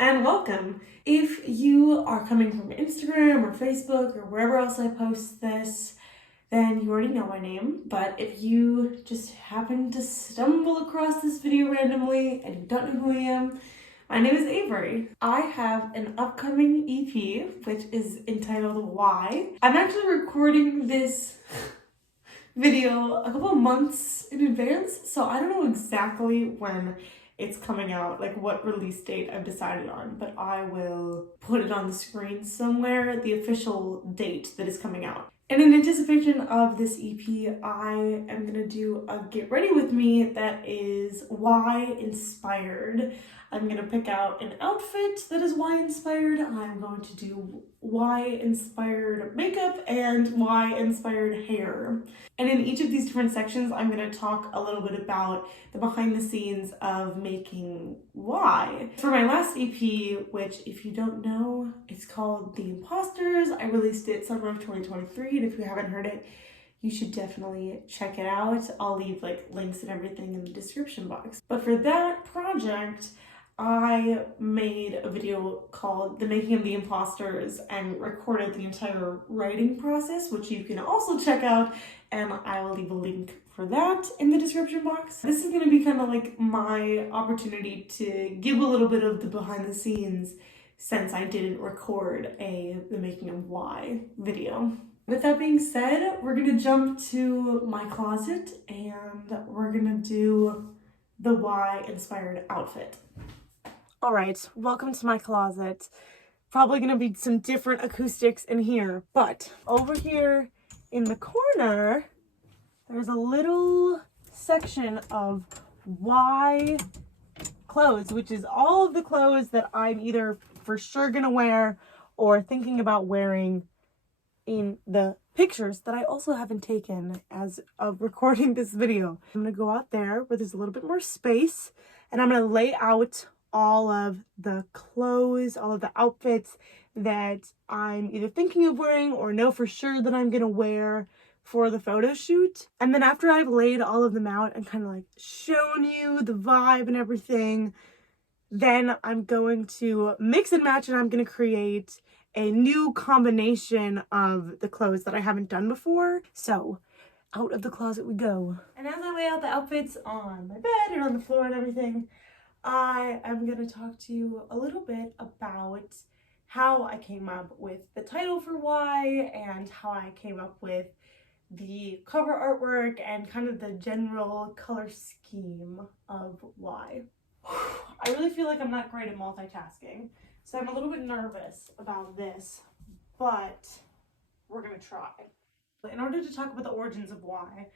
and welcome. If you are coming from Instagram or Facebook or wherever else I post this, then you already know my name. But if you just happen to stumble across this video randomly and you don't know who I am, my name is Avery. I have an upcoming EP, which is entitled Why. I'm actually recording this video a couple of months in advance, so I don't know exactly when it's coming out, like what release date I've decided on, but I will put it on the screen somewhere, the official date that is coming out. And in anticipation of this EP, I am gonna do a Get Ready With Me that is Why inspired. I'm gonna pick out an outfit that is Why inspired. I'm going to do Why inspired makeup and Why inspired hair. And in each of these different sections, I'm gonna talk a little bit about the behind the scenes of making Why. For my last EP, which if you don't know, it's called The Imposters. I released it summer of 2023, and if you haven't heard it, you should definitely check it out. I'll leave like links and everything in the description box. But for that project, I made a video called The Making of the Imposters and recorded the entire writing process, which you can also check out, and I will leave a link for that in the description box. This is going to be kind of like my opportunity to give a little bit of the behind the scenes since I didn't record The Making of Why video. With that being said, we're going to jump to my closet and we're going to do the Why inspired outfit. All right, welcome to my closet. Probably gonna be some different acoustics in here, but over here in the corner, there's a little section of Why clothes, which is all of the clothes that I'm either for sure gonna wear or thinking about wearing in the pictures that I also haven't taken as of recording this video. I'm gonna go out there where there's a little bit more space and I'm gonna lay out all of the clothes, all of the outfits that I'm either thinking of wearing or know for sure that I'm gonna wear for the photo shoot. And then after I've laid all of them out and kind of like shown you the vibe and everything, then I'm going to mix and match and I'm gonna create a new combination of the clothes that I haven't done before. So out of the closet we go. And as I lay out the outfits on my bed and on the floor and everything, I am going to talk to you a little bit about how I came up with the title for Why and how I came up with the cover artwork and kind of the general color scheme of Why. I really feel like I'm not great at multitasking, so I'm a little bit nervous about this, but we're going to try. In order to talk about the origins of Why,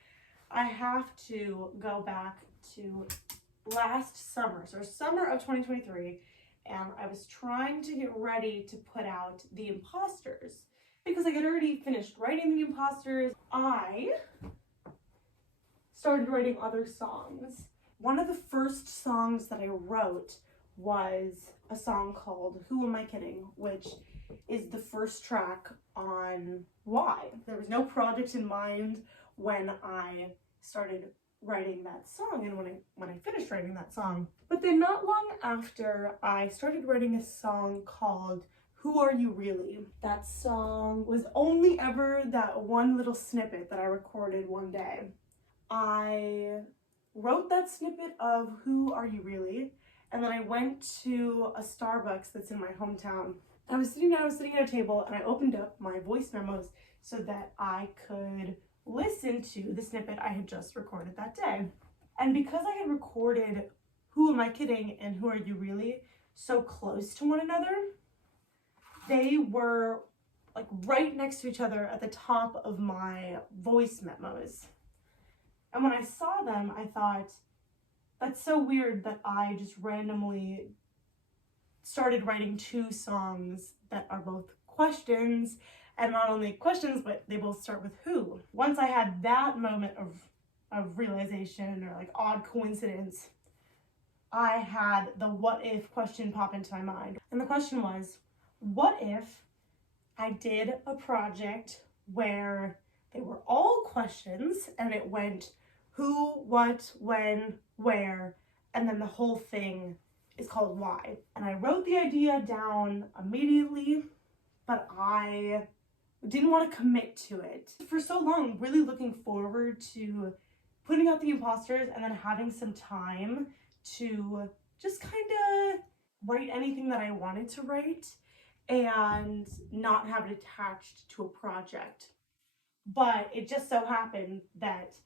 I have to go back to last summer, so summer of 2023, and I was trying to get ready to put out The Imposters. Because I had already finished writing The Imposters, I started writing other songs. One of the first songs that I wrote was a song called Who Am I Kidding, which is the first track on Why. There was no project in mind when I started writing that song and when I finished writing that song. But then not long after, I started writing a song called Who Are You Really? That song was only ever that one little snippet that I recorded one day. I wrote that snippet of Who Are You Really? And then I went to a Starbucks that's in my hometown. I was sitting at a table and I opened up my voice memos so that I could listen to the snippet I had just recorded that day. And because I had recorded Who Am I Kidding and Who Are You Really so close to one another, they were like right next to each other at the top of my voice memos. And when I saw them, I thought, that's so weird that I just randomly started writing two songs that are both questions. And not only questions, but they both start with who. Once I had that moment of realization or like odd coincidence, I had the what if question pop into my mind. And the question was, what if I did a project where they were all questions and it went who, what, when, where, and then the whole thing is called Why. And I wrote the idea down immediately, but I didn't want to commit to it. For so long, really looking forward to putting out the Imposters and then having some time to just kind of write anything that I wanted to write and not have it attached to a project. But it just so happened that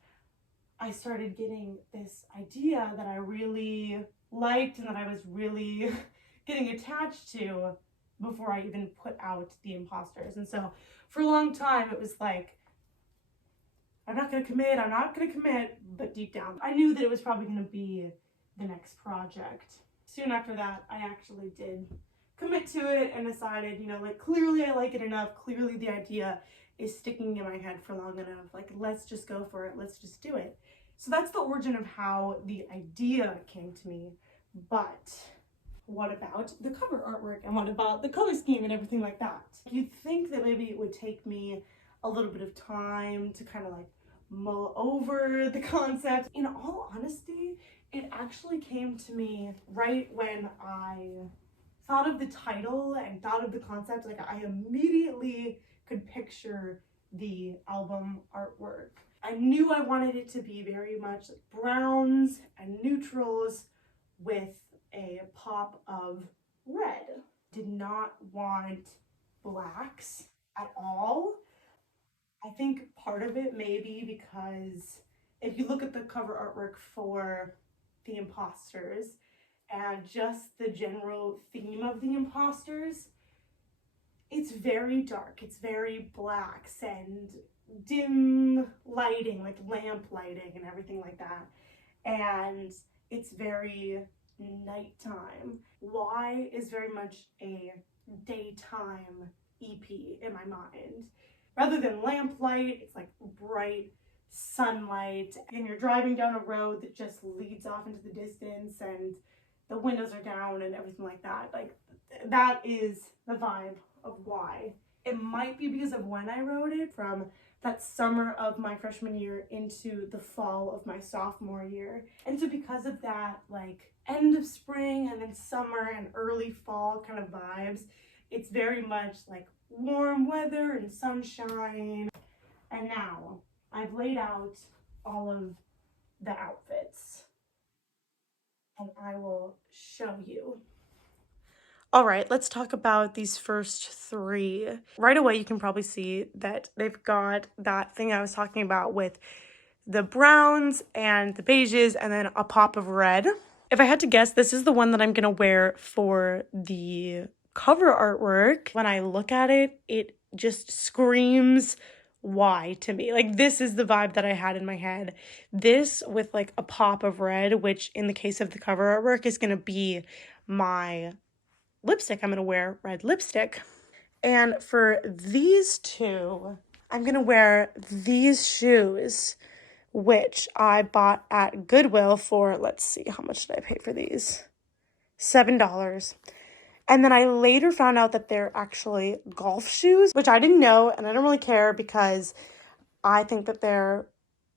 I started getting this idea that I really liked and that I was really getting attached to before I even put out the Imposters. And so for a long time, it was like, I'm not going to commit, but deep down, I knew that it was probably going to be the next project. Soon after that, I actually did commit to it and decided, like, clearly I like it enough. Clearly the idea is sticking in my head for long enough. Like, let's just go for it. Let's just do it. So that's the origin of how the idea came to me. But what about the cover artwork, and what about the color scheme and everything like that? You'd think that maybe it would take me a little bit of time to kind of like mull over the concept. In all honesty, it actually came to me right when I thought of the title and thought of the concept. Like, I immediately could picture the album artwork. I knew I wanted it to be very much like browns and neutrals with a pop of red. Did not want blacks at all. I think part of it may be because if you look at the cover artwork for the Imposters and just the general theme of the Imposters, it's very dark. It's very blacks and dim lighting, like lamp lighting and everything like that. And it's very nighttime. Why is very much a daytime EP in my mind. Rather than lamplight, it's like bright sunlight, and you're driving down a road that just leads off into the distance and the windows are down and everything like that. Like, that is the vibe of Why. It might be because of when I wrote it, from that summer of my freshman year into the fall of my sophomore year. And so because of that, like, end of spring and then summer and early fall kind of vibes, it's very much like warm weather and sunshine. And now I've laid out all of the outfits and I will show you. All right, let's talk about these first three. Right away, you can probably see that they've got that thing I was talking about with the browns and the beiges and then a pop of red. If I had to guess, this is the one that I'm gonna wear for the cover artwork. When I look at it, it just screams Why to me. Like, this is the vibe that I had in my head. This with like a pop of red, which in the case of the cover artwork is gonna be my lipstick. I'm gonna wear red lipstick. And for these two, I'm gonna wear these shoes, which I bought at Goodwill for, let's see, how much did I pay for these? $7. And then I later found out that they're actually golf shoes, which I didn't know, and I don't really care because I think that they're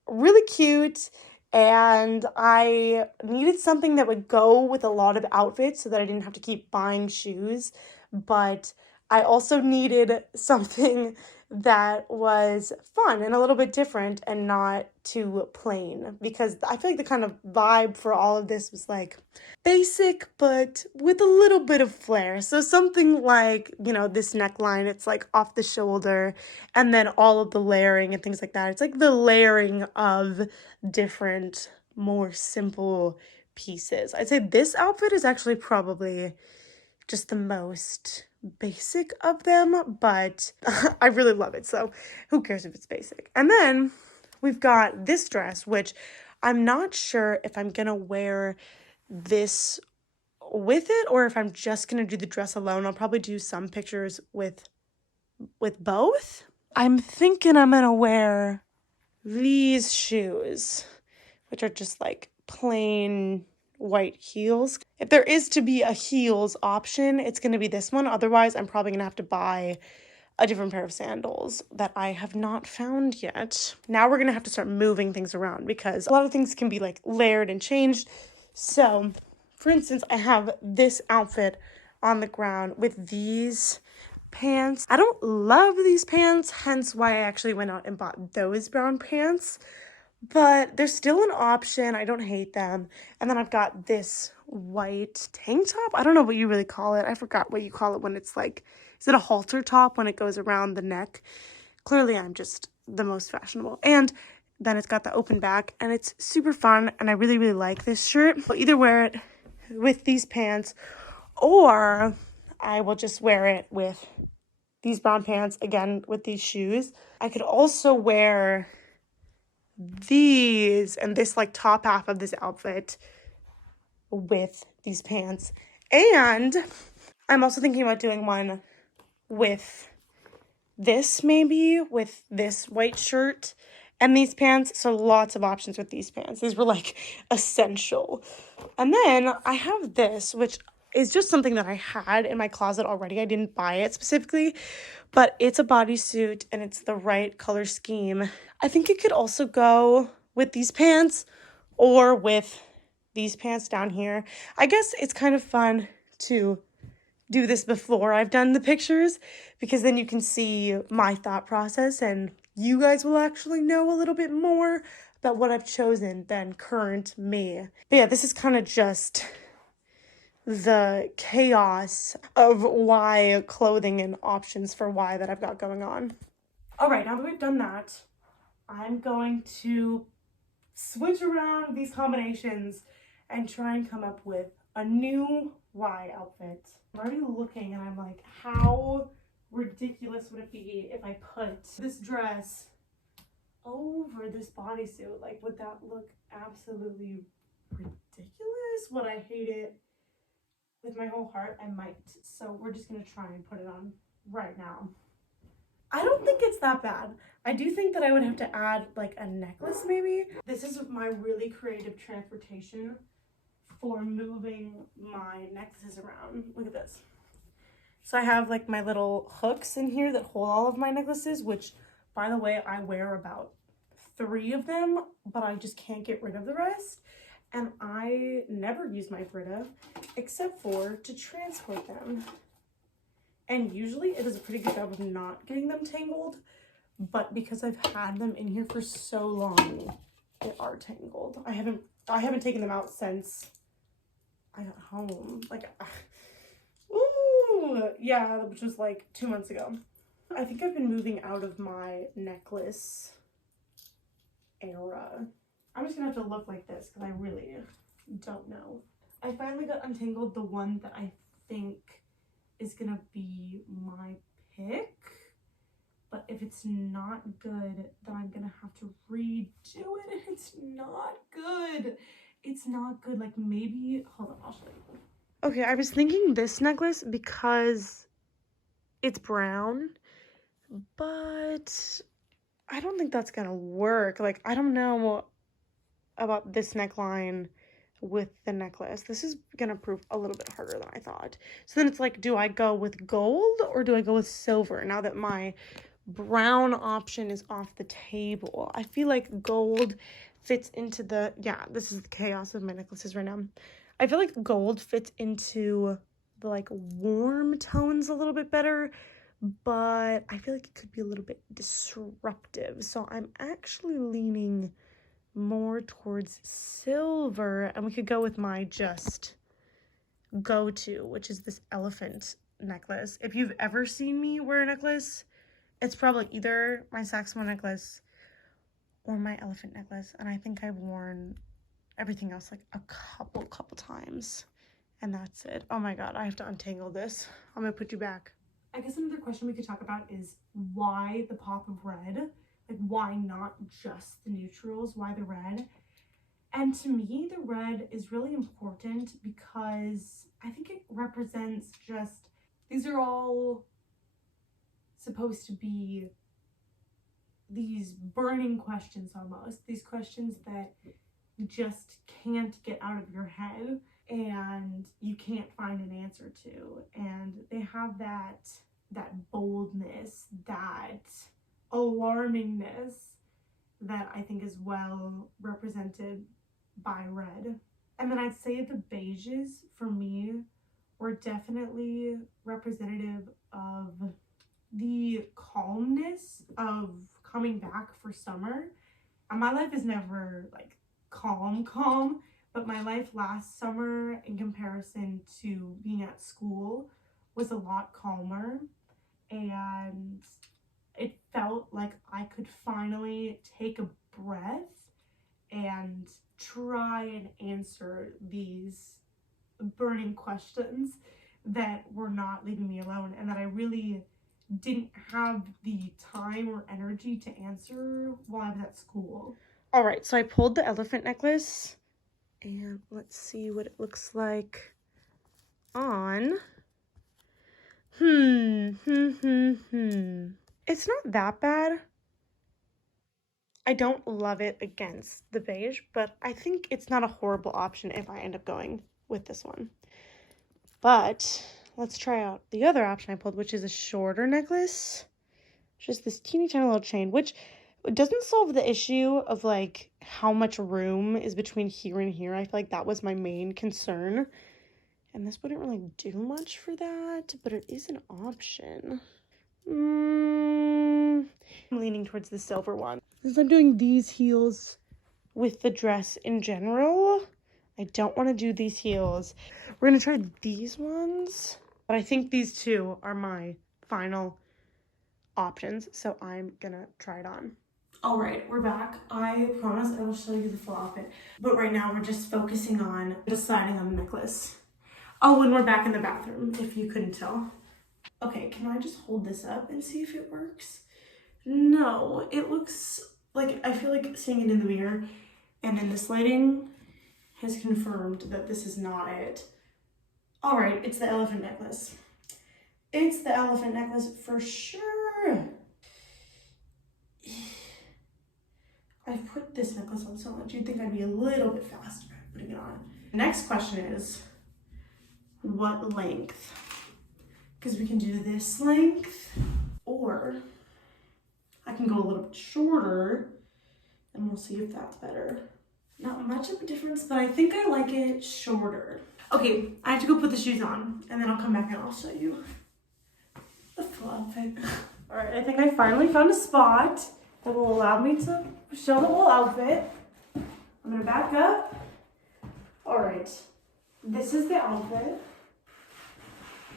really cute, and I needed something that would go with a lot of outfits so that I didn't have to keep buying shoes. But I also needed something that was fun and a little bit different and not too plain, because I feel like the kind of vibe for all of this was like basic but with a little bit of flair. So something like, this neckline, it's like off the shoulder, and then all of the layering and things like that. It's like the layering of different, more simple pieces. I'd say this outfit is actually probably just the most basic of them, but I really love it, so who cares if it's basic? And then we've got this dress, which I'm not sure if I'm gonna wear this with it or if I'm just gonna do the dress alone. I'll probably do some pictures with both. I'm thinking I'm gonna wear these shoes, which are just like plain white heels. If there is to be a heels option, it's going to be this one. Otherwise, I'm probably going to have to buy a different pair of sandals that I have not found yet. Now we're going to have to start moving things around because a lot of things can be like layered and changed. So For instance, I have this outfit on the ground with these pants. I don't love these pants, hence why I actually went out and bought those brown pants. But they're still an option. I don't hate them. And then I've got this white tank top. I don't know what you really call it. I forgot what you call it when it's like, is it a halter top when it goes around the neck? Clearly, I'm just the most fashionable. And then it's got the open back, and it's super fun, and I really, really like this shirt. I'll either wear it with these pants, or I will just wear it with these brown pants, again, with these shoes. I could also wear these and this like top half of this outfit with these pants. And I'm also thinking about doing one with this, maybe with this white shirt and these pants. So lots of options with these pants. These were like essential. And then I have this, which is just something that I had in my closet already. I didn't buy it specifically, but it's a bodysuit and it's the right color scheme. I think it could also go with these pants or with these pants down here. I guess it's kind of fun to do this before I've done the pictures, because then you can see my thought process and you guys will actually know a little bit more about what I've chosen than current me. But yeah, this is kind of just the chaos of why clothing and options for why that I've got going on. All right, now that we've done that, I'm going to switch around these combinations and try and come up with a new Y outfit. I'm already looking and I'm like, how ridiculous would it be if I put this dress over this bodysuit? Like, would that look absolutely ridiculous? Would I hate it with my whole heart? I might. So we're just gonna try and put it on right now. I don't think it's that bad. I do think that I would have to add like a necklace maybe. This is my really creative transportation for moving my necklaces around. Look at this. So I have like my little hooks in here that hold all of my necklaces, which by the way, I wear about 3 of them, but I just can't get rid of the rest. And I never use my Brita except for to transport them. And usually it does a pretty good job of not getting them tangled, but because I've had them in here for so long, they are tangled. I haven't taken them out since I got home. Like, ooh, yeah, which was like 2 months ago. I think I've been moving out of my necklace era. I'm just gonna have to look like this because I really don't know. I finally got untangled the one that I think is gonna be my pick, but if it's not good, then I'm gonna have to redo it. It's not good. It's not good. Like, maybe, hold on, I'll show you. Okay, I was thinking this necklace because it's brown, but I don't think that's gonna work. Like, I don't know about this neckline with the necklace. This is gonna prove a little bit harder than I thought. So then it's like, do I go with gold or do I go with silver now that my brown option is off the table? I feel like gold fits into the, yeah, this is the chaos of my necklaces right now. I feel like gold fits into the like warm tones a little bit better, but I feel like it could be a little bit disruptive. So I'm actually leaning more towards silver, and we could go with my just go-to, which is this elephant necklace. If you've ever seen me wear a necklace, it's probably either my saxophone necklace or my elephant necklace, and I think I've worn everything else like a couple times, and that's it. Oh my god, I have to untangle this. I'm gonna put you back. I guess another question we could talk about is why the pop of red? Like, why not just the neutrals? Why the red? And to me, the red is really important because I think it represents just, these are all supposed to be these burning questions almost. These questions that you just can't get out of your head and you can't find an answer to. And they have that boldness, that alarmingness that I think is well represented by red. And then I'd say the beiges for me were definitely representative of the calmness of coming back for summer. And my life is never like calm, but my life last summer in comparison to being at school was a lot calmer, and it felt like I could finally take a breath and try and answer these burning questions that were not leaving me alone, and that I really didn't have the time or energy to answer while I was at school. All right, so I pulled the elephant necklace, and let's see what it looks like on. It's not that bad. I don't love it against the beige, but I think it's not a horrible option if I end up going with this one. But let's try out the other option I pulled, which is a shorter necklace. Just this teeny tiny little chain, which doesn't solve the issue of like how much room is between here and here. I feel like that was my main concern. And this wouldn't really do much for that, but it is an option. I'm leaning towards the silver one. Since I'm doing these heels with the dress in general, I don't want to do these heels. We're going to try these ones, but I think these two are my final options, so I'm gonna try it on. All right, we're back. I promise I will show you the full outfit, but right now we're just focusing on deciding on the necklace. Oh, and we're back in the bathroom, if you couldn't tell. Okay, can I just hold this up and see if it works? No, it looks like, I feel like seeing it in the mirror and in this lighting has confirmed that this is not it. All right, it's the elephant necklace. It's the elephant necklace for sure. I've put this necklace on so much, you'd think I'd be a little bit faster at putting it on. The next question is, what length? Because we can do this length, or I can go a little bit shorter, and we'll see if that's better. Not much of a difference, but I think I like it shorter. Okay, I have to go put the shoes on, and then I'll come back and I'll show you the full outfit. All right, I think I finally found a spot that will allow me to show the whole outfit. I'm gonna back up. All right, this is the outfit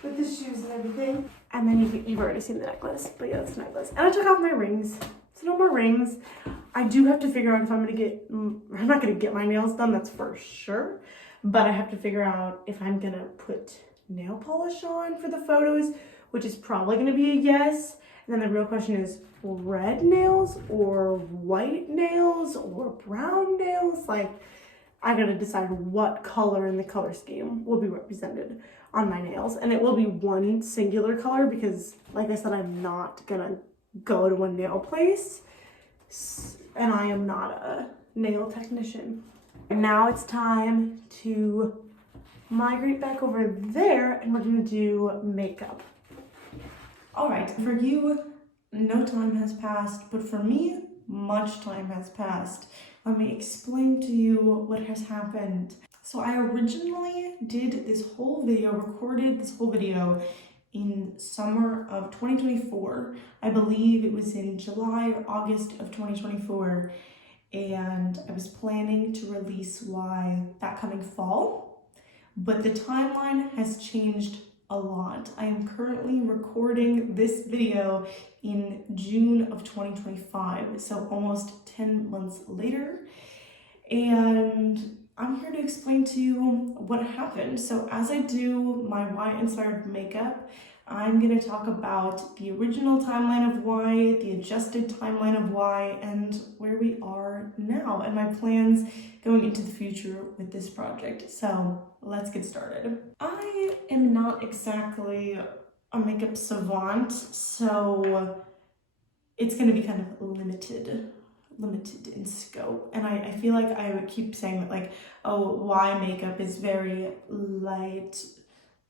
with the shoes and everything. And then you've already seen the necklace, but yeah, it's the necklace. And I took off my rings, so no more rings. I do have to figure out if I'm not gonna get my nails done, that's for sure. But I have to figure out if I'm gonna put nail polish on for the photos, which is probably gonna be a yes. And then the real question is red nails or white nails or brown nails? Like, I gotta decide what color in the color scheme will be represented on my nails. And it will be one singular color because, like I said, I'm not gonna go to a nail place. And I am not a nail technician. And now it's time to migrate back over there and we're gonna do makeup. All right, for you, no time has passed, but for me, much time has passed. Let me explain to you what has happened. So I originally did this whole video, recorded this whole video in summer of 2024. I believe it was in July or August of 2024. And I was planning to release why that coming fall, but the timeline has changed a lot. I am currently recording this video in June of 2025, so almost 10 months later, and I'm here to explain to you what happened. So as I do my why inspired makeup, I'm going to talk about the original timeline of why, the adjusted timeline of why, and where we are now, and my plans going into the future with this project. So let's get started. I am not exactly a makeup savant, so it's going to be kind of limited in scope. And I feel like I would keep saying that, like, oh, why makeup is very light,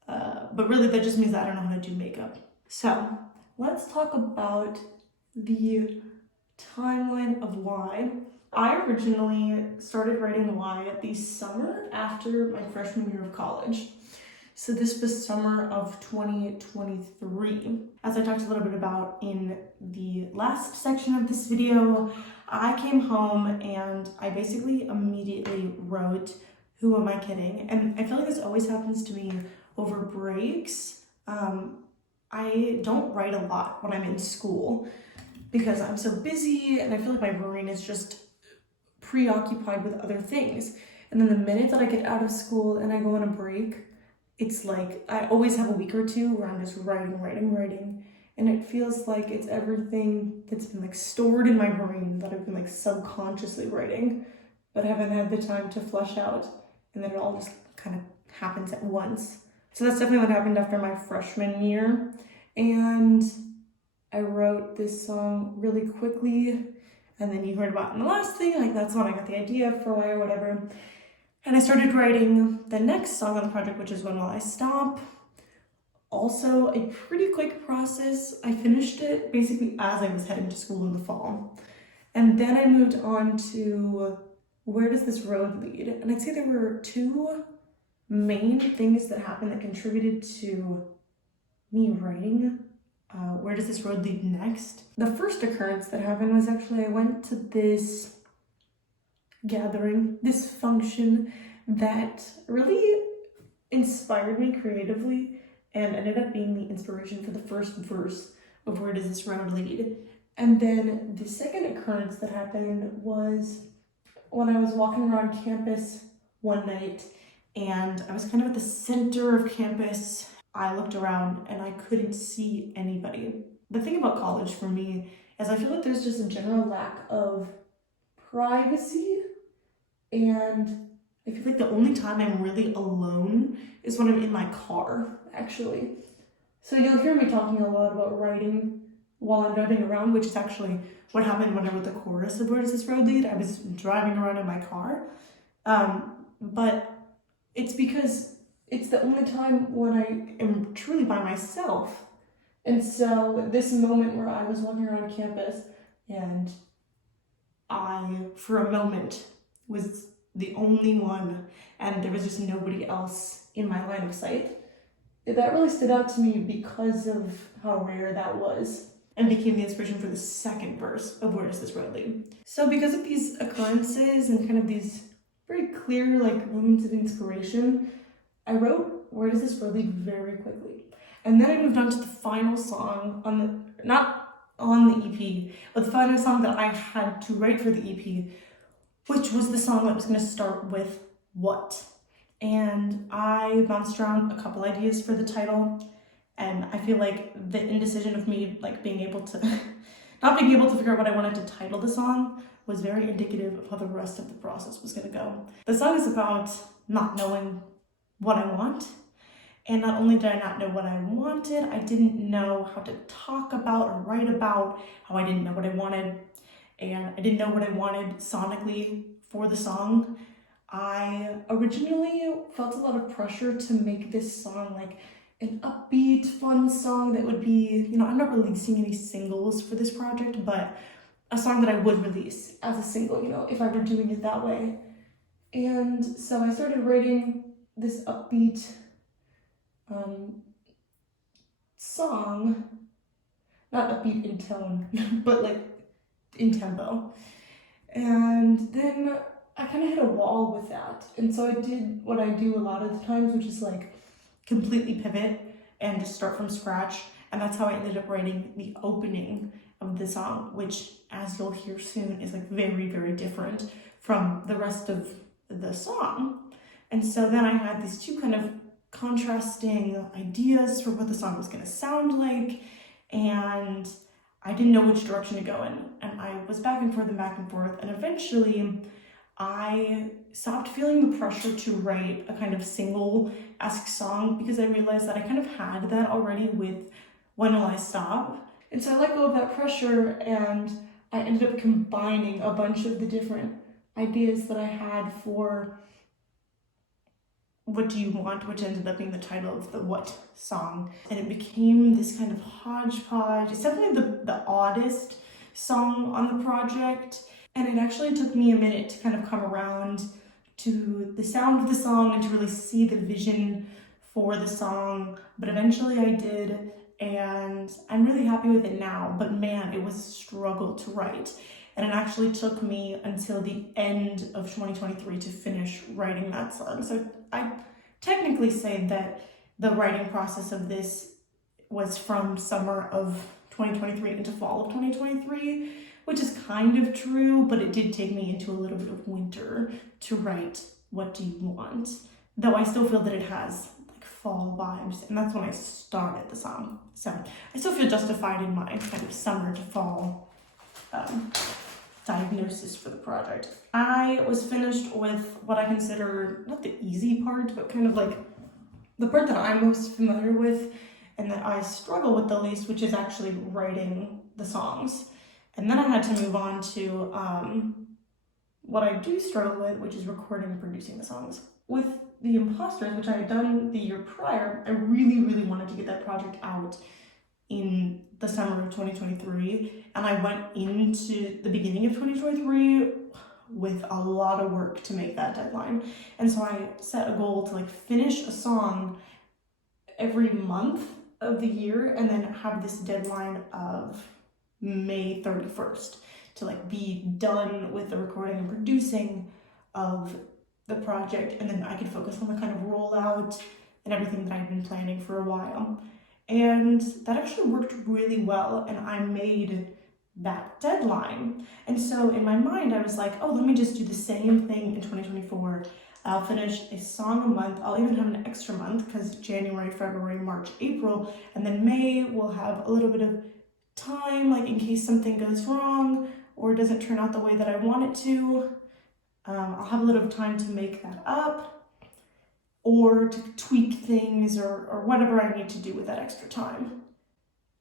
but really that just means that I don't know how to do makeup. So let's talk about the timeline of why. I originally started writing Y the summer after my freshman year of college. So this was summer of 2023. As I talked a little bit about in the last section of this video, I came home and I basically immediately wrote Who Am I Kidding? And I feel like this always happens to me over breaks. I don't write a lot when I'm in school because I'm so busy and I feel like my brain is just preoccupied with other things. And then the minute that I get out of school and I go on a break, it's like I always have a week or two where I'm just writing. And it feels like it's everything that's been like stored in my brain that I've been like subconsciously writing, but haven't had the time to flush out. And then it all just kind of happens at once. So that's definitely what happened after my freshman year. And I wrote this song really quickly. And then you heard about in the last thing, like that's when I got the idea for why or whatever. And I started writing the next song on the project, which is When Will I Stop? Also a pretty quick process. I finished it basically as I was heading to school in the fall. And then I moved on to Where Does This Road Lead? And I'd say there were two main things that happened that contributed to me writing Where Does This Road Lead Next? The first occurrence that happened was actually I went to this gathering, this function that really inspired me creatively and ended up being the inspiration for the first verse of Where Does This Road Lead? And then the second occurrence that happened was when I was walking around campus one night and I was kind of at the center of campus. I looked around and I couldn't see anybody. The thing about college for me is I feel like there's just a general lack of privacy, and I feel like the only time I'm really alone is when I'm in my car, actually. So you'll hear me talking a lot about writing while I'm driving around, which is actually what happened when I wrote the chorus of Where Does This Road Lead? I was driving around in my car. But it's because it's the only time when I am truly by myself. And so this moment where I was walking around campus and I, for a moment, was the only one and there was just nobody else in my line of sight, that really stood out to me because of how rare that was and became the inspiration for the second verse of Where Does This Road Lead? So because of these occurrences and kind of these very clear like moments of inspiration, I wrote Where Does This Road Lead very quickly. And then I moved on to the final song on the, not on the EP, but the final song that I had to write for the EP, which was the song that was going to start with What. And I bounced around a couple ideas for the title, and I feel like the indecision of me like being able to not being able to figure out what I wanted to title the song was very indicative of how the rest of the process was going to go. The song is about not knowing what I want, and not only did I not know what I wanted, I didn't know how to talk about or write about how I didn't know what I wanted, and I didn't know what I wanted sonically for the song. I originally felt a lot of pressure to make this song like an upbeat, fun song that would be, you know, I'm not releasing any singles for this project, but a song that I would release as a single, you know, if I were doing it that way. And so I started writing this upbeat song, not upbeat in tone, but like in tempo. And then I kind of hit a wall with that. And so I did what I do a lot of the times, which is like completely pivot and just start from scratch. And that's how I ended up writing the opening of the song, which, as you'll hear soon, is like very, very different from the rest of the song. And so then I had these two kind of contrasting ideas for what the song was going to sound like, and I didn't know which direction to go in, and I was back and forth, and eventually I stopped feeling the pressure to write a kind of single-esque song because I realized that I kind of had that already with When Will I Stop? And so I let go of that pressure, and I ended up combining a bunch of the different ideas that I had for What Do You Want, which ended up being the title of the What song. And it became this kind of hodgepodge. It's definitely the oddest song on the project. And it actually took me a minute to kind of come around to the sound of the song and to really see the vision for the song, but eventually I did, and I'm really happy with it now. But man, it was a struggle to write, and it actually took me until the end of 2023 to finish writing that song. So I technically say that the writing process of this was from summer of 2023 into fall of 2023, which is kind of true, but it did take me into a little bit of winter to write What Do You Want? Though I still feel that it has like fall vibes, and that's when I started the song. So I still feel justified in my kind of summer to fall diagnosis for the project. I was finished with what I consider not the easy part, but kind of like the part that I'm most familiar with and that I struggle with the least, which is actually writing the songs. And then I had to move on to what I do struggle with, which is recording and producing the songs. With the Imposters, which I had done the year prior, I really, really wanted to get that project out in the summer of 2023. And I went into the beginning of 2023 with a lot of work to make that deadline. And so I set a goal to like finish a song every month of the year and then have this deadline of May 31st to like be done with the recording and producing of the project, and then I could focus on the kind of rollout and everything that I've been planning for a while. And that actually worked really well, and I made that deadline. And so in my mind I was like, oh, let me just do the same thing in 2024. I'll finish a song a month. I'll even have an extra month because January, February, March, April, and then May will have a little bit of time, like in case something goes wrong or doesn't turn out the way that I want it to. I'll have a little time to make that up or to tweak things or whatever I need to do with that extra time.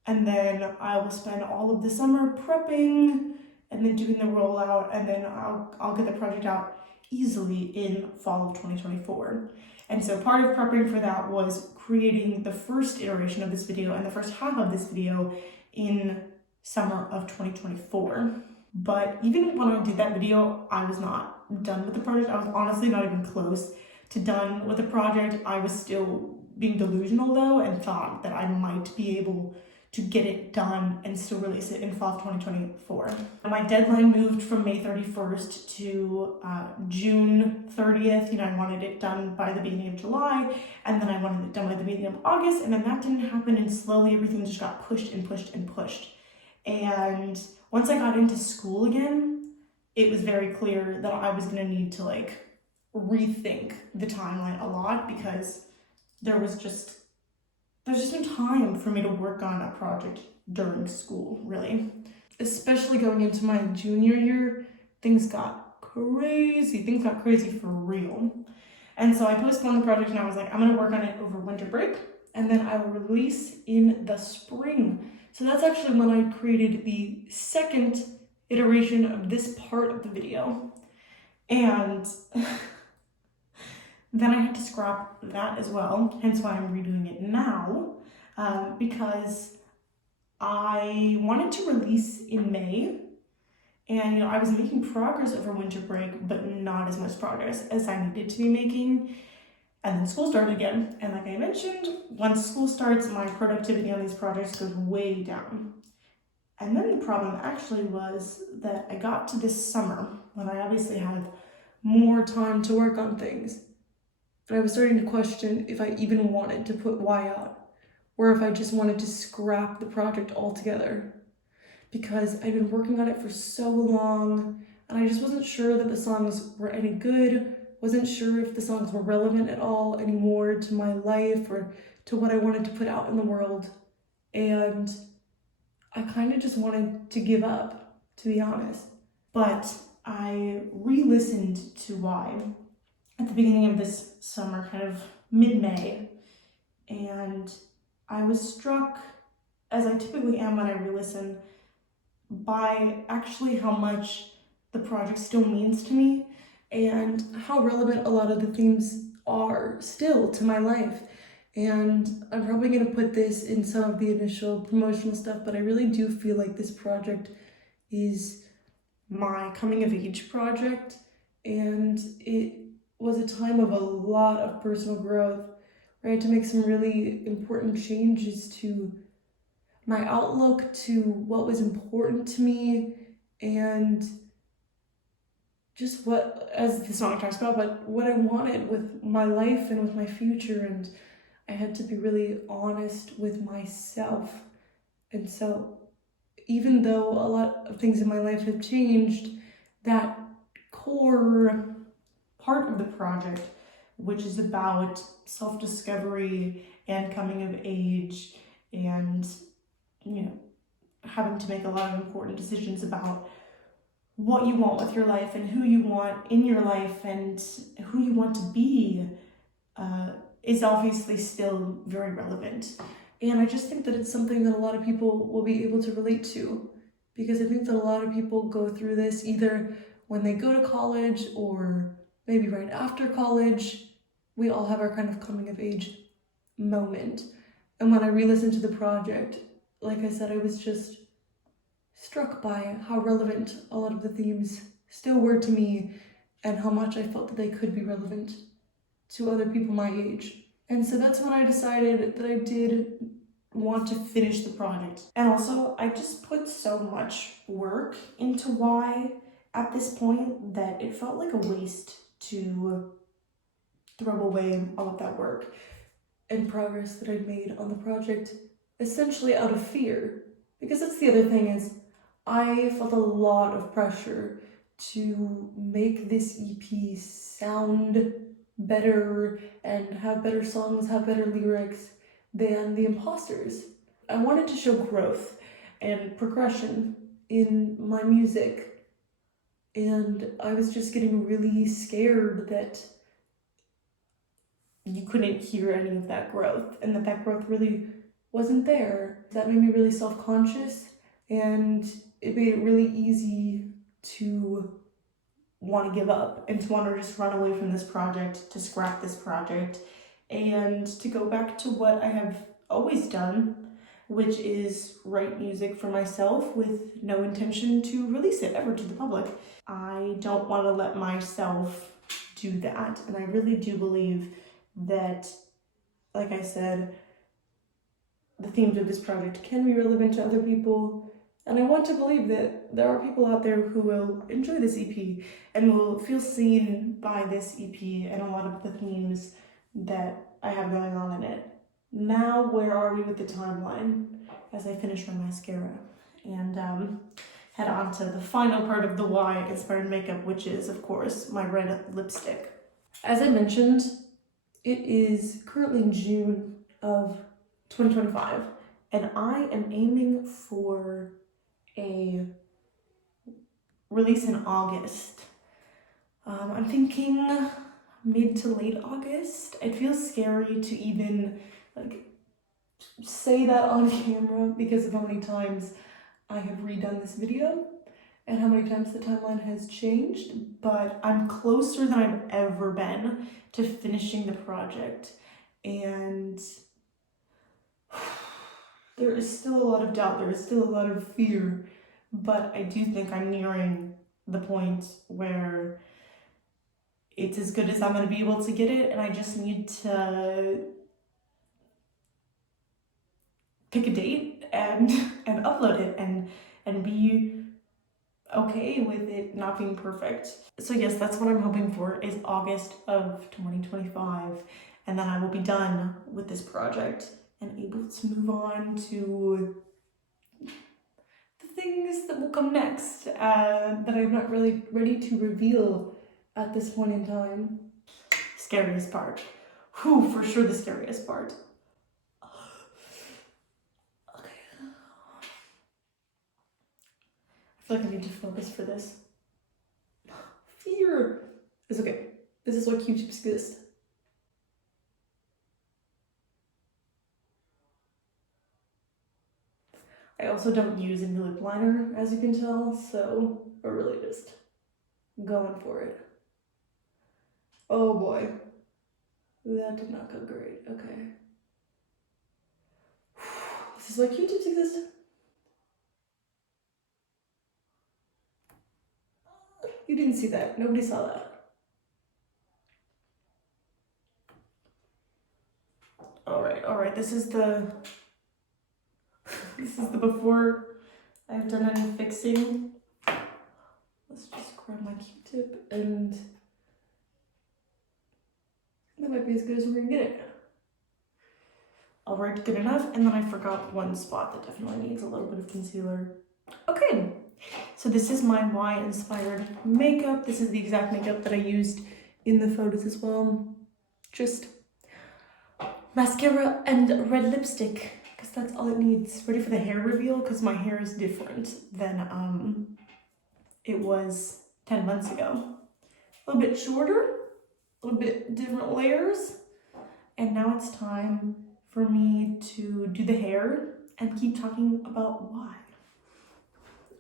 And then I will spend all of the summer prepping and then doing the rollout, and then I'll get the project out easily in fall of 2024. And so part of prepping for that was creating the first iteration of this video and the first half of this video in summer of 2024. But even when I did that video, I was not done with the project. I was honestly not even close to done with the project. I was still being delusional though and thought that I might be able to get it done and still release it in fall of 2024. My deadline moved from May 31st to June 30th. I wanted it done by the beginning of July, and then I wanted it done by the beginning of August, and then that didn't happen, and slowly everything just got pushed and pushed and pushed. And once I got into school again, it was very clear that I was gonna need to like rethink the timeline a lot, because there's just no time for me to work on a project during school, really. Especially going into my junior year, things got crazy. Things got crazy for real. And so I postponed the project and I was like, I'm gonna work on it over winter break, and then I will release in the spring. So that's actually when I created the second iteration of this part of the video. And then I had to scrap that as well, hence why I'm redoing it now, because I wanted to release in May, and I was making progress over winter break, but not as much progress as I needed to be making. And then school started again, and like I mentioned, once school starts, my productivity on these projects goes way down. And then the problem actually was that I got to this summer, when I obviously had more time to work on things, but I was starting to question if I even wanted to put Y out, or if I just wanted to scrap the project altogether, because I'd been working on it for so long, and I just wasn't sure that the songs were any good, wasn't sure if the songs were relevant at all anymore to my life or to what I wanted to put out in the world, and I kind of just wanted to give up, to be honest. But I re-listened to Y at the beginning of this summer, kind of mid-May, and I was struck, as I typically am when I re-listen, by actually how much the project still means to me and how relevant a lot of the themes are still to my life. And I'm probably going to put this in some of the initial promotional stuff, but I really do feel like this project is my coming of age project, and it was a time of a lot of personal growth where I had to make some really important changes to my outlook, to what was important to me, and just what, as the song talks about, but what I wanted with my life and with my future. And I had to be really honest with myself. And so even though a lot of things in my life have changed, that core part of the project, which is about self-discovery and coming of age and, having to make a lot of important decisions about what you want with your life and who you want in your life and who you want to be, is obviously still very relevant. And I just think that it's something that a lot of people will be able to relate to, because I think that a lot of people go through this either when they go to college or maybe right after college. We all have our kind of coming of age moment. And when I re-listened to the project, like I said, I was just struck by how relevant a lot of the themes still were to me and how much I felt that they could be relevant to other people my age. And so that's when I decided that I did want to finish the project. And also, I just put so much work into why at this point that it felt like a waste to throw away all of that work and progress that I'd made on the project, essentially out of fear. Because that's the other thing, is I felt a lot of pressure to make this EP sound better and have better songs, have better lyrics than the Imposters. I wanted to show growth and progression in my music, and I was just getting really scared that you couldn't hear any of that growth and that growth really wasn't there. That made me really self-conscious, and it made it really easy to want to give up and to want to just run away from this project, to scrap this project, and to go back to what I have always done, which is write music for myself with no intention to release it ever to the public. I don't want to let myself do that, and I really do believe that, like I said, the themes of this project can be relevant to other people. And I want to believe that there are people out there who will enjoy this EP and will feel seen by this EP and a lot of the themes that I have going on in it. Now, where are we with the timeline as I finish my mascara and head on to the final part of the why inspired makeup, which is, of course, my red lipstick. As I mentioned, it is currently June of 2025, and I am aiming for a release in August. I'm thinking mid to late August. It feels scary to even say that on camera because of how many times I have redone this video and how many times the timeline has changed, but I'm closer than I've ever been to finishing the project, and there is still a lot of doubt, there is still a lot of fear, but I do think I'm nearing the point where it's as good as I'm going to be able to get it, and I just need to pick a date and upload it and be okay with it not being perfect. So yes, that's what I'm hoping for, is August of 2025, and then I will be done with this project and able to move on to the things that will come next that I'm not really ready to reveal at this point in time. Scariest part. Whew, for sure the scariest part. Okay. I feel like I need to focus for this. Fear. It's okay. This is why Q-tips exist. I also don't use a lip liner, as you can tell, so we're really just going for it. Oh boy. That did not go great. Okay. This is why Q-tips exist. You didn't see that. Nobody saw that. All right. This is the before I've done any fixing. Let's just grab my Q-tip, and that might be as good as we're gonna get it. All right, good enough. And then I forgot one spot that definitely needs a little bit of concealer. Okay, so this is my Y-inspired makeup. This is the exact makeup that I used in the photos as well. Just mascara and red lipstick, because that's all it needs. Ready for the hair reveal, because my hair is different than it was 10 months ago. A little bit shorter, a little bit different layers, and now it's time for me to do the hair and keep talking about why.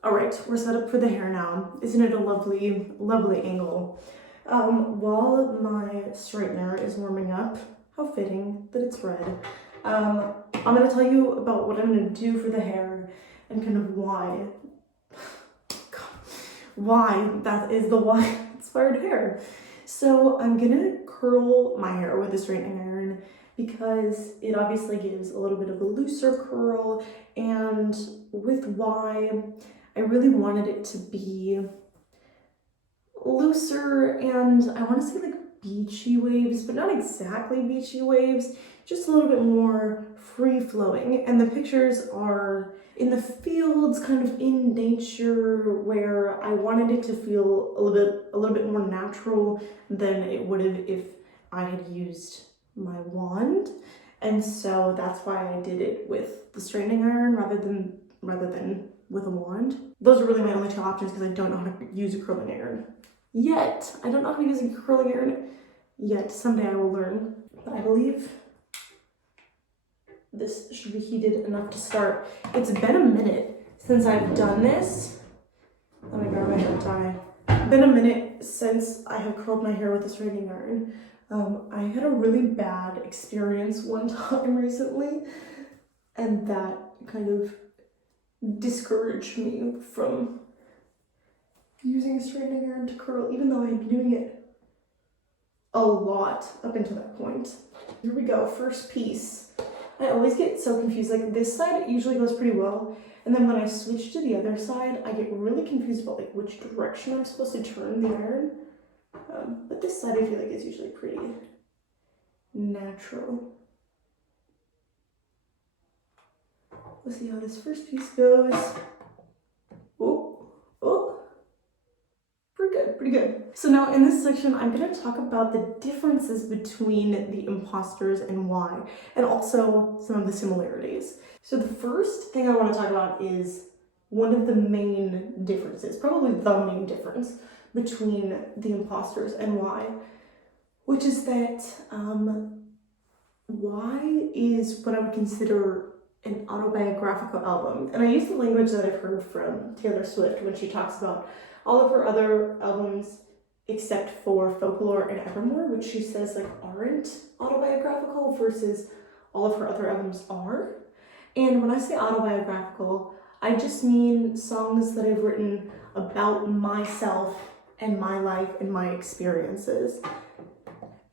All right, we're set up for the hair now. Isn't it a lovely, lovely angle? While my straightener is warming up, how fitting that it's red, I'm gonna tell you about what I'm gonna do for the hair and kind of why that is the Y-inspired hair. So I'm gonna curl my hair with a straightening iron because it obviously gives a little bit of a looser curl, and with Y, I really wanted it to be looser, and I want to say like beachy waves, but not exactly beachy waves, just a little bit more free-flowing. And the pictures are in the fields, kind of in nature, where I wanted it to feel a little bit more natural than it would have if I had used my wand. And so that's why I did it with the straightening iron rather than with a wand. Those are really my only two options because I don't know how to use a curling iron yet. I don't know how to use a curling iron yet. Someday I will learn. But I believe this should be heated enough to start. It's been a minute since I've done this. Let me grab my hair tie. Been a minute since I have curled my hair with a straightening iron. I had a really bad experience one time recently, and that kind of discouraged me from using a straightening iron to curl, even though I had been doing it a lot up until that point. Here we go, first piece. I always get so confused, like this side it usually goes pretty well, and then when I switch to the other side, I get really confused about like which direction I'm supposed to turn the iron. But this side I feel like is usually pretty natural. Let's see how this first piece goes. Oh, pretty good. So now in this section, I'm gonna talk about the differences between the imposters and why, and also some of the similarities. So the first thing I want to talk about is one of the main differences, probably the main difference between the imposters and why, which is that why is what I would consider an autobiographical album. And I use the language that I've heard from Taylor Swift when she talks about all of her other albums except for Folklore and Evermore, which she says like aren't autobiographical versus all of her other albums are. And when I say autobiographical, I just mean songs that I've written about myself and my life and my experiences.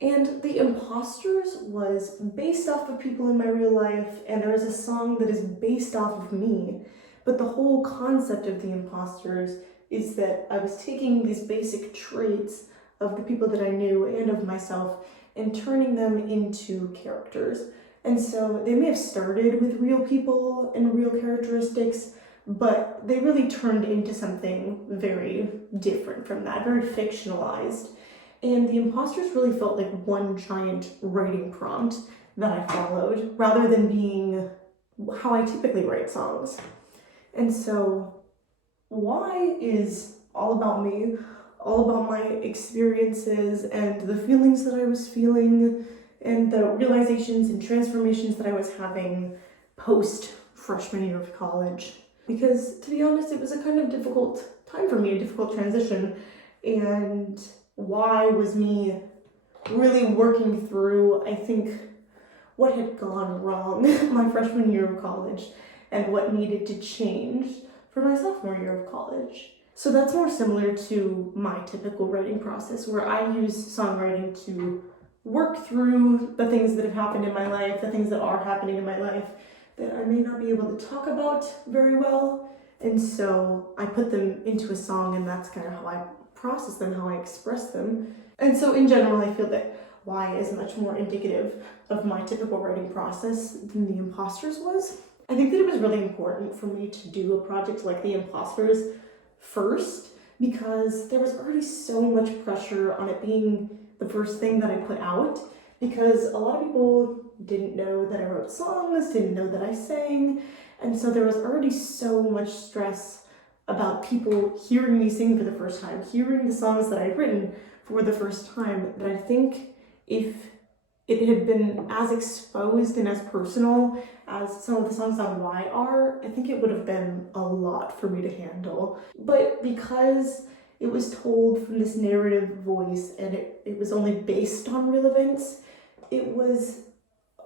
And The Imposters was based off of people in my real life, and there is a song that is based off of me. But the whole concept of The Imposters is that I was taking these basic traits of the people that I knew and of myself and turning them into characters. And so they may have started with real people and real characteristics, but they really turned into something very different from that, very fictionalized. And The Imposters really felt like one giant writing prompt that I followed, rather than being how I typically write songs. And so Why is all about me, all about my experiences and the feelings that I was feeling and the realizations and transformations that I was having post freshman year of college. Because to be honest, it was a kind of difficult time for me, a difficult transition. And why was me really working through, I think, what had gone wrong my freshman year of college and what needed to change for my sophomore year of college. So that's more similar to my typical writing process, where I use songwriting to work through the things that have happened in my life, the things that are happening in my life that I may not be able to talk about very well. And so I put them into a song, and that's kind of how I process them, how I express them. And so in general, I feel that Y is much more indicative of my typical writing process than the Imposters was. I think that it was really important for me to do a project like the Imposters first, because there was already so much pressure on it being the first thing that I put out, because a lot of people didn't know that I wrote songs, didn't know that I sang, and so there was already so much stress about people hearing me sing for the first time, hearing the songs that I'd written for the first time, that I think if it had been as exposed and as personal as some of the songs on Y are, I think it would have been a lot for me to handle. But because it was told from this narrative voice, and it was only based on real events, it was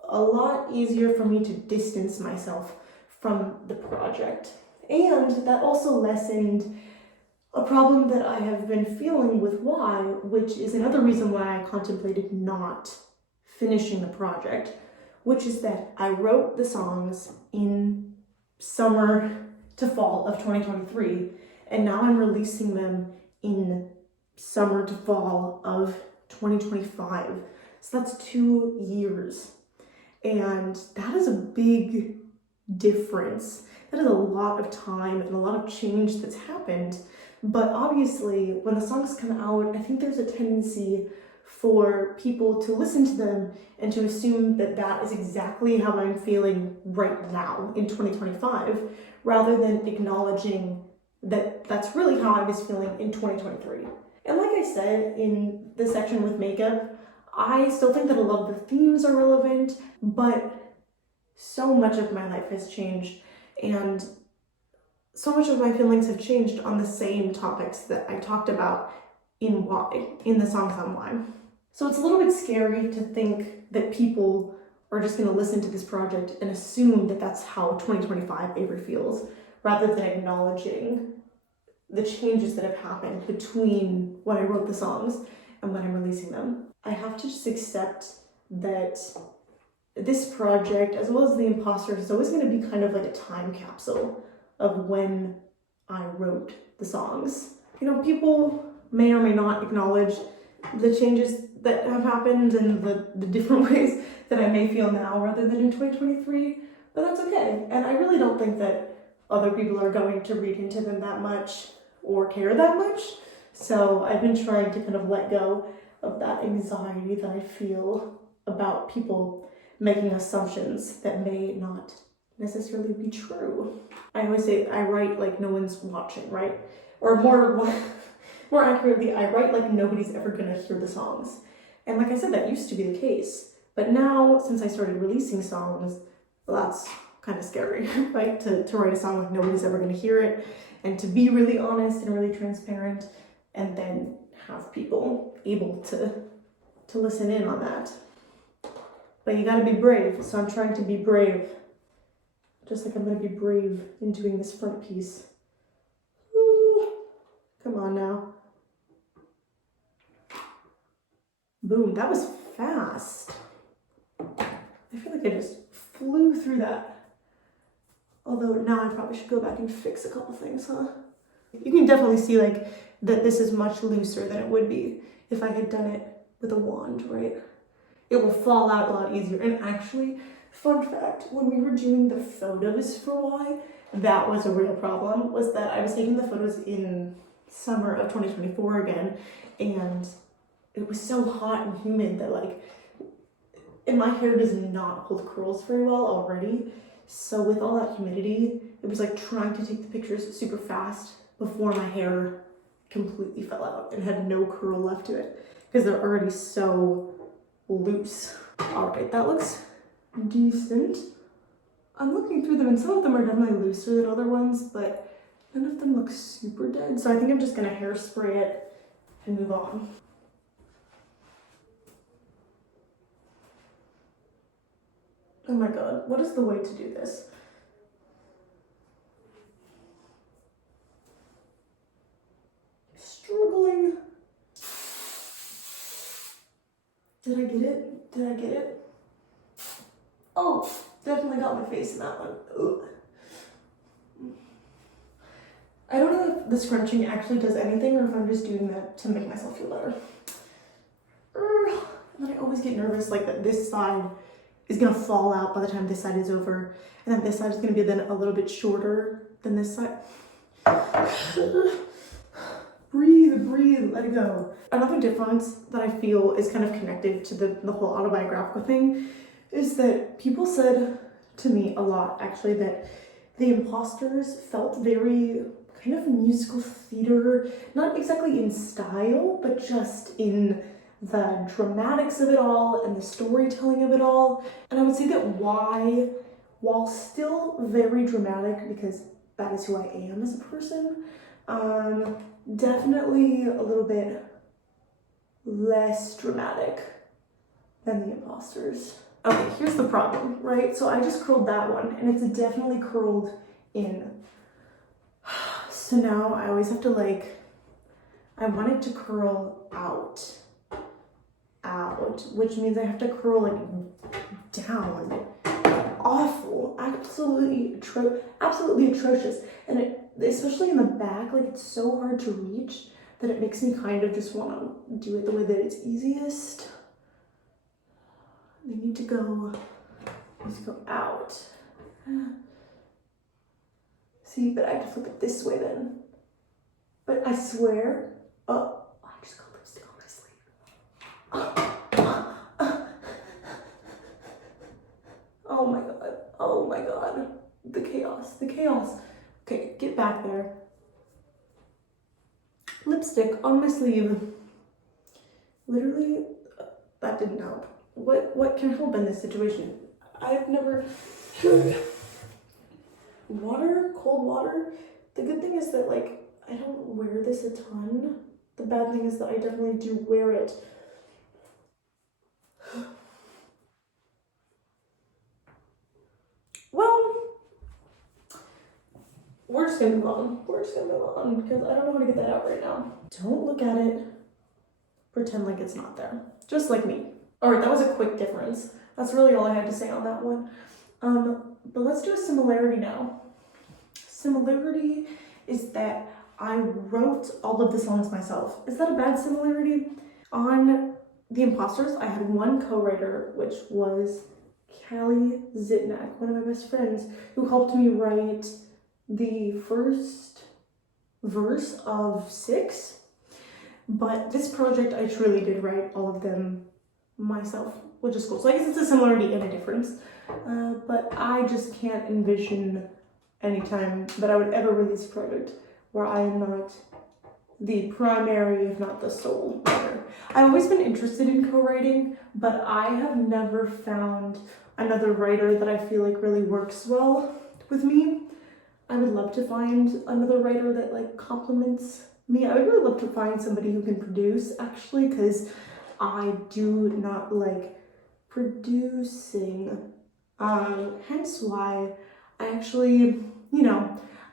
a lot easier for me to distance myself from the project. And that also lessened a problem that I have been feeling with Y, which is another reason why I contemplated not finishing the project, which is that I wrote the songs in summer to fall of 2023, and now I'm releasing them in summer to fall of 2025. So that's 2 years. And that is a big difference. That is a lot of time and a lot of change that's happened. But obviously, when the songs come out, I think there's a tendency for people to listen to them and to assume that that is exactly how I'm feeling right now in 2025, rather than acknowledging that that's really how I was feeling in 2023. And like I said in the section with makeup, I still think that a lot of the themes are relevant, but so much of my life has changed, and so much of my feelings have changed on the same topics that I talked about in Y, in the songs on Y. So it's a little bit scary to think that people are just going to listen to this project and assume that that's how 2025 Avery feels, rather than acknowledging the changes that have happened between when I wrote the songs and when I'm releasing them. I have to just accept that this project, as well as the Imposters, is always going to be kind of like a time capsule of when I wrote the songs. You know, people may or may not acknowledge the changes that have happened and the different ways that I may feel now rather than in 2023, but that's okay. And I really don't think that other people are going to read into them that much or care that much. So I've been trying to kind of let go of that anxiety that I feel about people making assumptions that may not necessarily be true. I always say I write like no one's watching, right? Or more accurately, I write like nobody's ever gonna hear the songs. And like I said, that used to be the case. But now, since I started releasing songs, well, that's kind of scary, right? To write a song like nobody's ever gonna hear it, and to be really honest and really transparent, and then have people able to listen in on that. But you gotta be brave, so I'm trying to be brave. Just like I'm gonna be brave in doing this front piece. Ooh, come on now. Boom, that was fast. I feel like I just flew through that. Although now I probably should go back and fix a couple things, huh? You can definitely see like that this is much looser than it would be if I had done it with a wand, right? It will fall out a lot easier. And actually, fun fact, when we were doing the photos for Y, that was a real problem, was that I was taking the photos in summer of 2024 again, and it was so hot and humid that and my hair does not hold curls very well already. So with all that humidity, it was like trying to take the pictures super fast before my hair completely fell out and had no curl left to it, because they're already so loose. All right, that looks decent. I'm looking through them and some of them are definitely looser than other ones, but none of them look super dead. So I think I'm just gonna hairspray it and move on. Oh my God, what is the way to do this? Did I get it? Did I get it? Oh, definitely got my face in that one. Ugh. I don't know if the scrunching actually does anything or if I'm just doing that to make myself feel better. And then I always get nervous like that this side is gonna fall out by the time this side is over, and then this side is gonna be then a little bit shorter than this side. Breathe, let it go. Another difference that I feel is kind of connected to the whole autobiographical thing is that people said to me a lot, actually, that the Imposters felt very kind of musical theater, not exactly in style, but just in the dramatics of it all and the storytelling of it all. And I would say that while still very dramatic, because that is who I am as a person, definitely a little bit less dramatic than the Imposters. Okay, here's the problem, right? So I just curled that one, and it's definitely curled in. So now I always have to I want it to curl out, which means I have to curl down. Awful, absolutely atrocious. And it, especially in the back, it's so hard to reach that it makes me kind of just want to do it the way that it's easiest. They need to go out. See, but I have to flip it this way then. But I swear, oh, I just got lipstick on my sleeve. Oh my god, the chaos. Okay, get back there. Lipstick on my sleeve. Literally, that didn't help. What can help in this situation? I've never... Water, cold water. The good thing is that I don't wear this a ton. The bad thing is that I definitely do wear it. Well, we're just gonna move on because I don't know how to get that out right now. Don't look at it. Pretend like it's not there. Just like me. All right, that was a quick difference. That's really all I had to say on that one. But let's do a similarity now. Similarity is that I wrote all of the songs myself. Is that a bad similarity? On The Imposters, I had one co-writer, which was Callie Zitnak, one of my best friends, who helped me write the first verse of 6. But this project, I truly did write all of them myself, which is cool. So I guess it's a similarity and a difference. But I just can't envision any time that I would ever release a project where I am not the primary, if not the sole writer. I've always been interested in co-writing, but I have never found another writer that I feel really works well with me. I would love to find another writer that complements me. I would really love to find somebody who can produce, actually, because I do not like producing. Hence why I actually,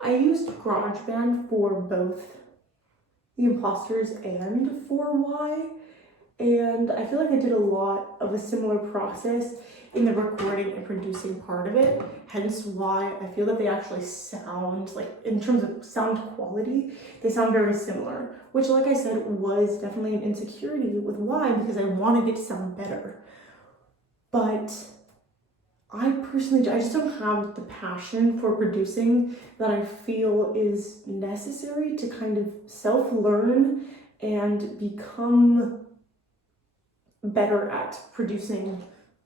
I used GarageBand for both The Imposters and for Y, and I feel like I did a lot of a similar process in the recording and producing part of it, hence why I feel that they actually sound, in terms of sound quality, they sound very similar, which, like I said, was definitely an insecurity with Y because I wanted it to sound better. But I personally, I just don't have the passion for producing that I feel is necessary to kind of self-learn and become better at producing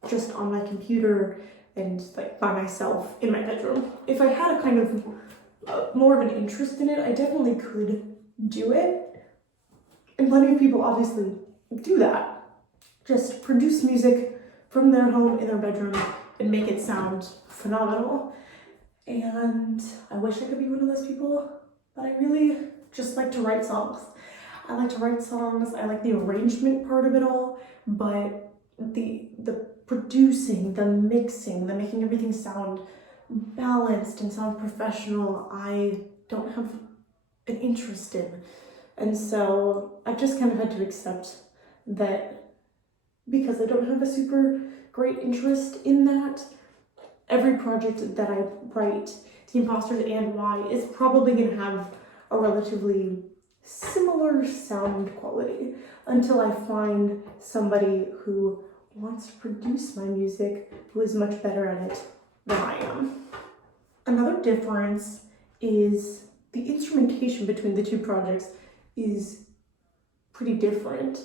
just on my computer and by myself in my bedroom. If I had a kind of more of an interest in it, I definitely could do it. And plenty of people obviously do that. Just produce music from their home in their bedroom and make it sound phenomenal. And I wish I could be one of those people, but I really just like to write songs. I like to write songs, I like the arrangement part of it all, but the producing, the mixing, the making everything sound balanced and sound professional, I don't have an interest in. And so I've just kind of had to accept that because I don't have a super great interest in that. Every project that I write, the Imposters and Why, is probably going to have a relatively similar sound quality until I find somebody who wants to produce my music who is much better at it than I am. Another difference is the instrumentation between the two projects is pretty different.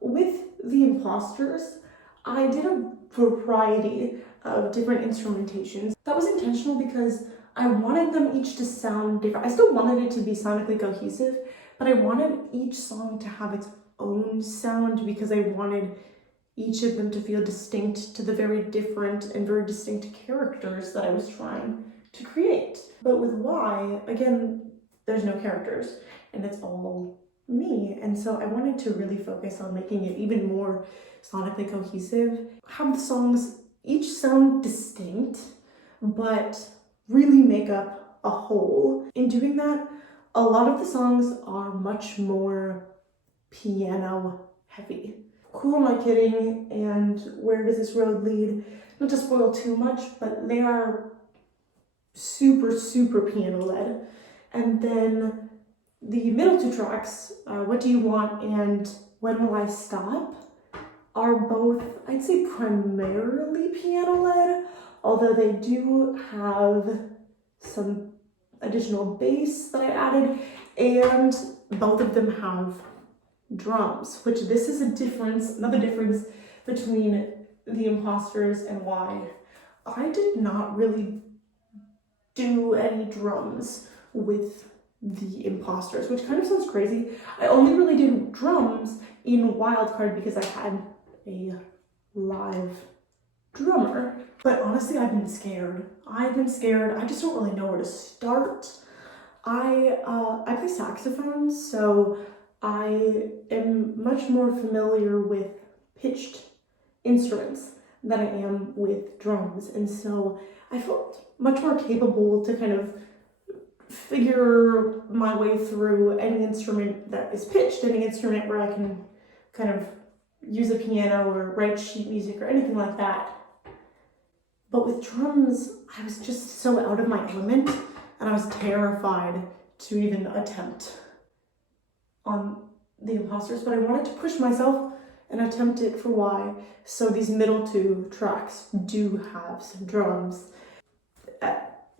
With the Imposters, I did a variety of different instrumentations. That was intentional because I wanted them each to sound different. I still wanted it to be sonically cohesive, but I wanted each song to have its own sound because I wanted each of them to feel distinct to the very different and very distinct characters that I was trying to create. But with Why, again, there's no characters and it's all me. And so I wanted to really focus on making it even more sonically cohesive. Have the songs each sound distinct, but really make up a whole. In doing that, a lot of the songs are much more piano heavy. Who Am I Kidding and Where Does This Road Lead? Not to spoil too much, but they are super, super piano led. And then the middle two tracks, What Do You Want and When Will I Stop, are both, I'd say, primarily piano led, although they do have some additional bass that I added, and both of them have drums, which this is another difference between the Imposters and Why. I did not really do any drums with the Imposters, which kind of sounds crazy. I only really did drums in Wildcard because I had a live drummer. But honestly, I've been scared. I just don't really know where to start. I play saxophone, so I am much more familiar with pitched instruments than I am with drums. And so I felt much more capable to kind of figure my way through any instrument that is pitched, any instrument where I can kind of use a piano or write sheet music or anything like that. But with drums, I was just so out of my element and I was terrified to even attempt on the Imposters, but I wanted to push myself and attempt it for Why. So these middle two tracks do have some drums.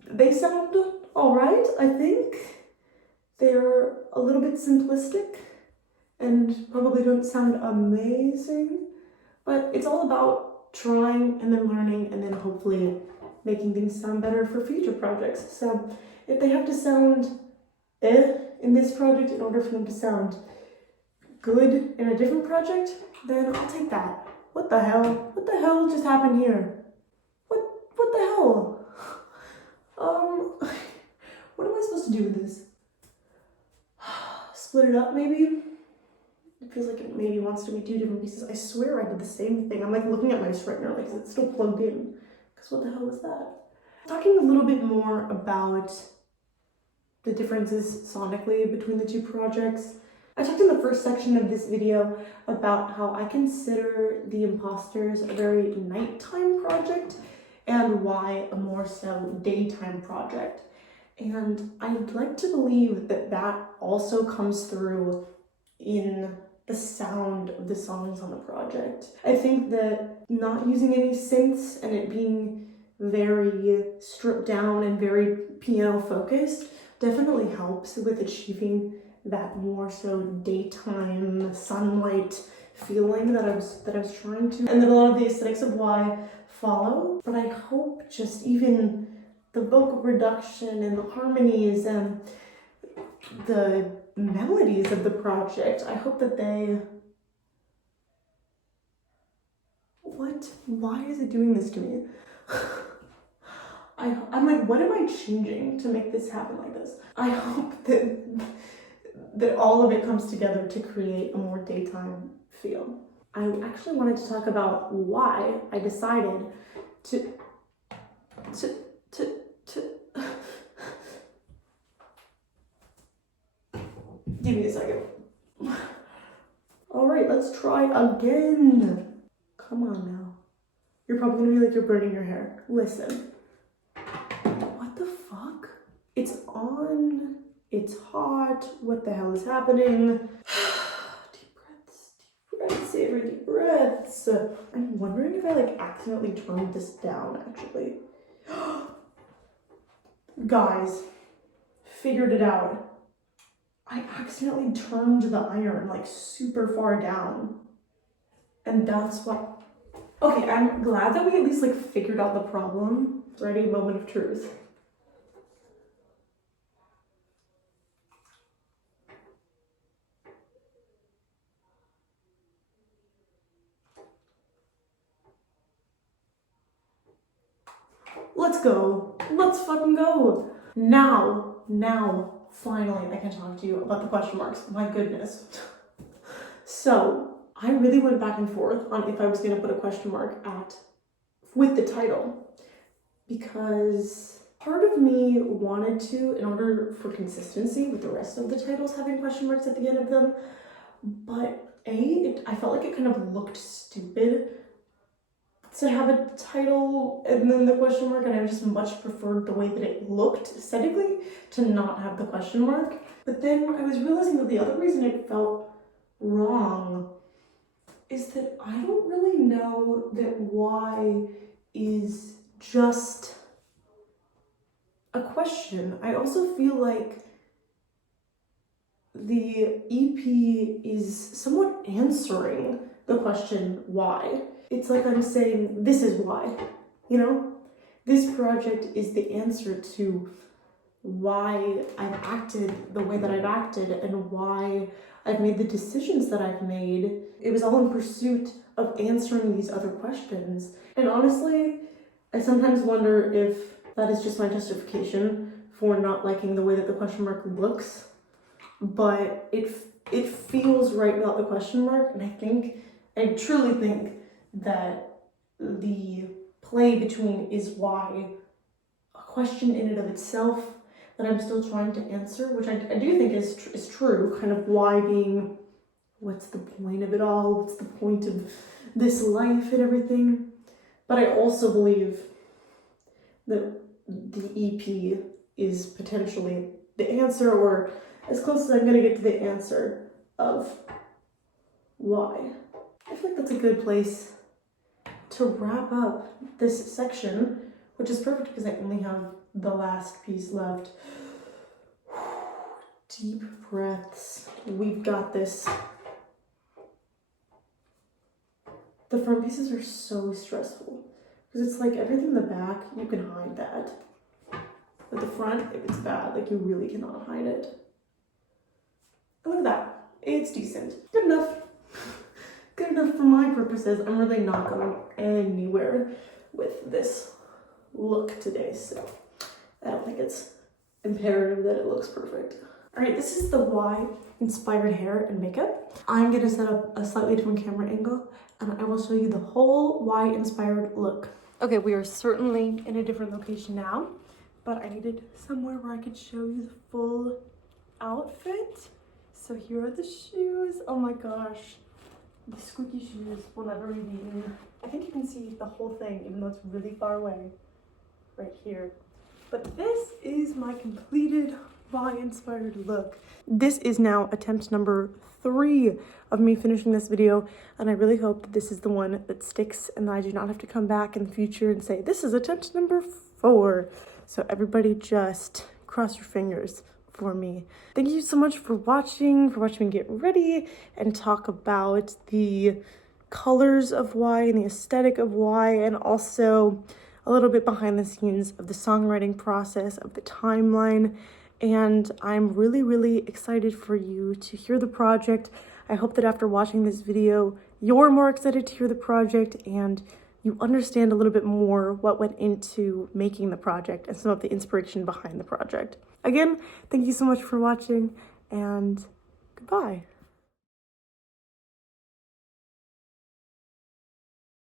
They sound all right, I think. They're a little bit simplistic and probably don't sound amazing, but it's all about trying and then learning and then hopefully making things sound better for future projects. So if they have to sound in this project in order for them to sound good in a different project, then I'll take that. What the hell? What the hell just happened here? What the hell? What am I supposed to do with this? Split it up, maybe? It feels like it maybe wants to be two different pieces. I swear I did the same thing. I'm like looking at my right now, like, is it still plugged in? Because what the hell was that? Talking a little bit more about the differences sonically between the two projects. I talked in the first section of this video about how I consider the Imposters a very nighttime project and Why a more so daytime project. And I'd like to believe that that also comes through in the sound of the songs on the project. I think that not using any synths and it being very stripped down and very piano focused definitely helps with achieving that more so daytime sunlight feeling that I was trying to. And then a lot of the aesthetics of Why follow, but I hope just even the vocal production and the harmonies and the melodies of the project, I hope that they... Why is it doing this to me? I'm like, what am I changing to make this happen like this? I hope that all of it comes together to create a more daytime feel. I actually wanted to talk about why I decided to give me a second. All right, let's let's try again. Come on now. You're probably gonna be like, you're burning your hair. Listen. What the fuck? It's on. It's hot. What the hell is happening? Deep breaths, Avery, deep breaths. I'm wondering if I like accidentally turned this down actually. Guys, figured it out. I accidentally turned the iron like super far down. And that's what. Okay, I'm glad that we at least like figured out the problem. Ready? Moment of truth. Let's go. Let's fucking go. Now, finally I can talk to you about the question marks. My goodness. So, I really went back and forth on if I was going to put a question mark with the title, because part of me wanted to, in order for consistency with the rest of the titles having question marks at the end of them, but I felt like it kind of looked stupid to have a title and then the question mark, and I just much preferred the way that it looked aesthetically to not have the question mark. But then I was realizing that the other reason it felt wrong is that I don't really know that why is just a question. I also feel like the EP is somewhat answering the question why. It's like I'm saying, this is why, you know? This project is the answer to why I've acted the way that I've acted and why I've made the decisions that I've made. It was all in pursuit of answering these other questions. And honestly, I sometimes wonder if that is just my justification for not liking the way that the question mark looks. But it feels right without the question mark, and I truly think that the play between is why a question in and of itself that I'm still trying to answer, which I do think is true, kind of why being, what's the point of it all? What's the point of this life and everything? But I also believe that the EP is potentially the answer, or as close as I'm going to get to the answer of why. I feel like that's a good place to wrap up this section, which is perfect because I only have the last piece left. Deep breaths. We've got this. The front pieces are so stressful because it's like everything in the back, you can hide that. But the front, if it's bad, like you really cannot hide it. And look at that. It's decent. Good enough. Good enough for my purposes. I'm really not going anywhere with this look today, so I don't think it's imperative that it looks perfect. All right, this is the Y inspired hair and makeup. I'm gonna set up a slightly different camera angle and I will show you the whole Y inspired look. Okay, we are certainly in a different location now, but I needed somewhere where I could show you the full outfit. So here are the shoes. Oh my gosh. The squeaky shoes will never be beaten. I think you can see the whole thing, even though it's really far away, right here. But this is my completed Y-inspired look. This is now attempt number 3 of me finishing this video, and I really hope that this is the one that sticks and that I do not have to come back in the future and say, this is attempt number 4. So everybody just cross your fingers for me. Thank you so much for watching me get ready and talk about the colors of Y and the aesthetic of Y, and also a little bit behind the scenes of the songwriting process, of the timeline. And I'm really, really excited for you to hear the project. I hope that after watching this video, you're more excited to hear the project and you understand a little bit more what went into making the project and some of the inspiration behind the project. Again, thank you so much for watching, and goodbye.